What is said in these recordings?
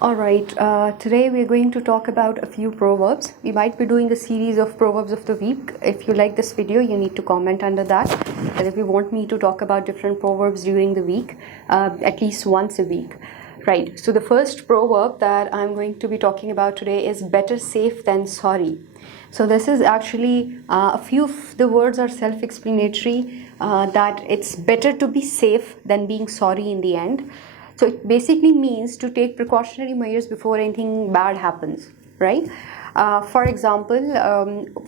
All right, today we're going to talk about a few proverbs. We might be doing a series of proverbs of the week. If you like this video, you need to comment under that. And if you want me to talk about different proverbs during the week, at least once a week. Right, so the first proverb that I'm going to be talking about today is better safe than sorry. So this is actually a few of the words are self-explanatory, that it's better to be safe than being sorry in the end. So it basically means to take precautionary measures before anything bad happens, right? For example,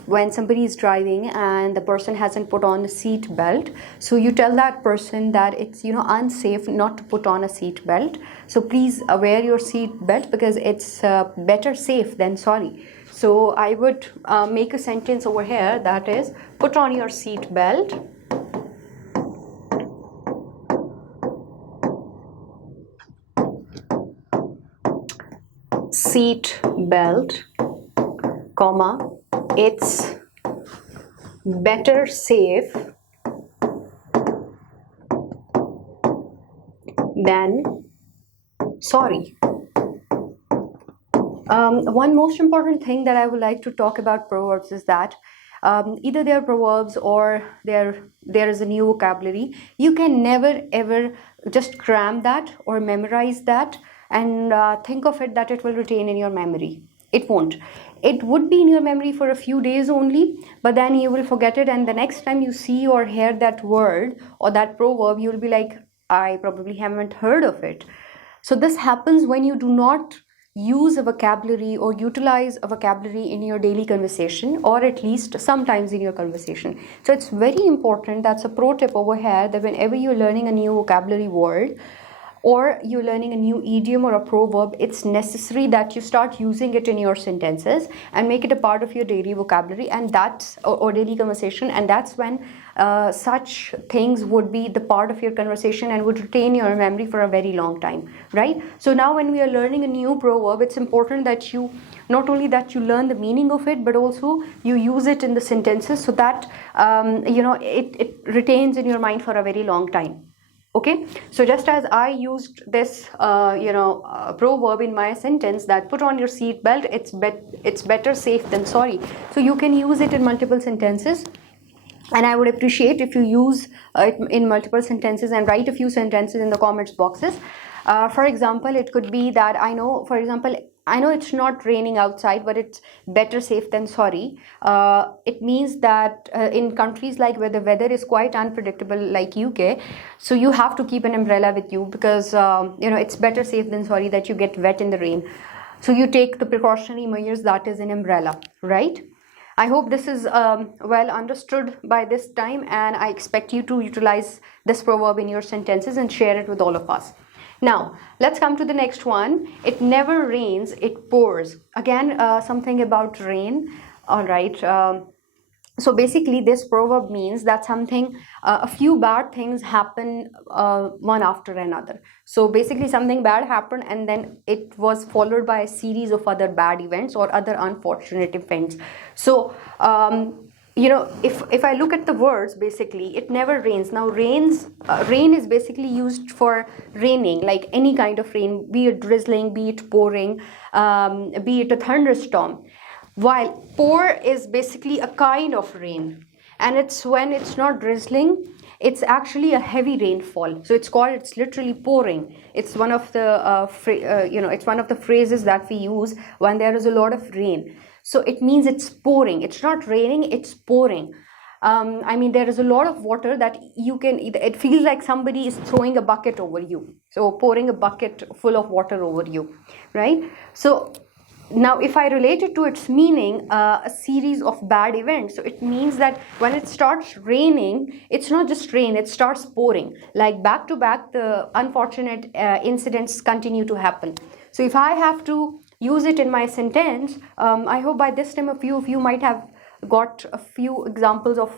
when somebody is driving and the person hasn't put on a seat belt, so you tell that person that it's unsafe not to put on a seat belt. So please wear your seat belt because it's better safe than sorry. So I would make a sentence over here that is, put on your seat belt. Seat belt, comma, it's better safe than sorry. One most important thing that I would like to talk about proverbs is that either they are proverbs or there is a new vocabulary. You can never ever just cram that or memorize that and think of it that it will retain in your memory. It won't. It would be in your memory for a few days only, but then you will forget it, and the next time you see or hear that word or that proverb, you will be like, I probably haven't heard of it. So this happens when you do not use a vocabulary or utilize a vocabulary in your daily conversation, or at least sometimes in your conversation. So it's very important, that's a pro tip over here, that whenever you're learning a new vocabulary word or you're learning a new idiom or a proverb, it's necessary that you start using it in your sentences and make it a part of your daily vocabulary, and that's or daily conversation, and that's when such things would be the part of your conversation and would retain your memory for a very long time, right? So now when we are learning a new proverb, it's important that you not only that you learn the meaning of it, but also you use it in the sentences so that it retains in your mind for a very long time. Okay, so just as I used this proverb in my sentence that put on your seat belt, it's better safe than sorry. So you can use it in multiple sentences, and I would appreciate if you use it in multiple sentences and write a few sentences in the comments boxes. For example, it could be that I know it's not raining outside, but it's better safe than sorry. It means that in countries like where the weather is quite unpredictable, like UK, so you have to keep an umbrella with you because it's better safe than sorry that you get wet in the rain. So you take the precautionary measures, that is an umbrella, right? I hope this is well understood by this time, and I expect you to utilize this proverb in your sentences and share it with all of us. Now, let's come to the next one. It never rains, it pours. Again, something about rain. All right. So basically, this proverb means that a few bad things happen one after another. So basically, something bad happened and then it was followed by a series of other bad events or other unfortunate events. So, if I look at the words, basically, it never rains. Now, rain is basically used for raining, like any kind of rain, be it drizzling, be it pouring, be it a thunderstorm. While pour is basically a kind of rain, and it's when it's not drizzling, it's actually a heavy rainfall. So it's literally pouring. It's one of the it's one of the phrases that we use when there is a lot of rain. So it means it's pouring. It's not raining, it's pouring. There is a lot of water that it feels like somebody is throwing a bucket over you. So pouring a bucket full of water over you, right? So now, if I relate it to its meaning, a series of bad events. So it means that when it starts raining, it's not just rain, it starts pouring. Like back to back, the unfortunate incidents continue to happen. So if I have to use it in my sentence, I hope by this time a few of you might have got a few examples of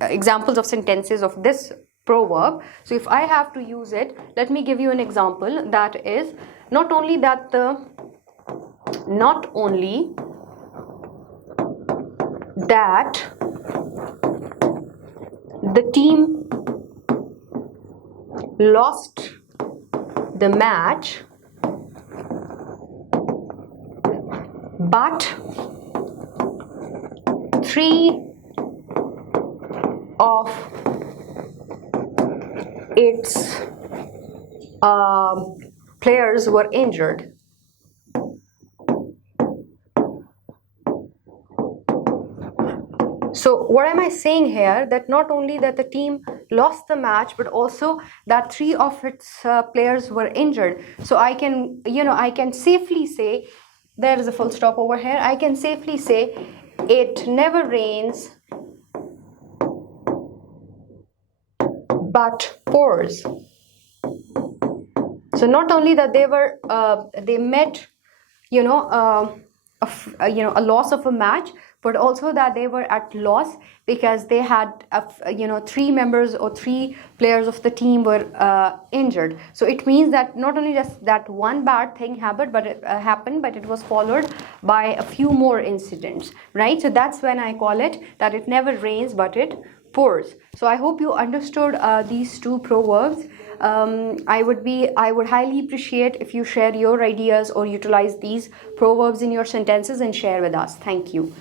examples of sentences of this proverb. So if I have to use it, let me give you an example. That is, not only that the team lost the match, but 3 of its players were injured. So what am I saying here? That not only that the team lost the match, but also that 3 of its players were injured. So I can, I can safely say, there is a full stop over here. I can safely say it never rains but pours. So not only that they met, a loss of a match, but also that they were at loss because they had 3 members or 3 players of the team were injured. So it means that not only just that one bad thing happened, but it was followed by a few more incidents, right? So that's when I call it that it never rains but it pours. So I hope you understood these 2 proverbs. I would highly appreciate if you share your ideas or utilize these proverbs in your sentences and share with us. Thank you.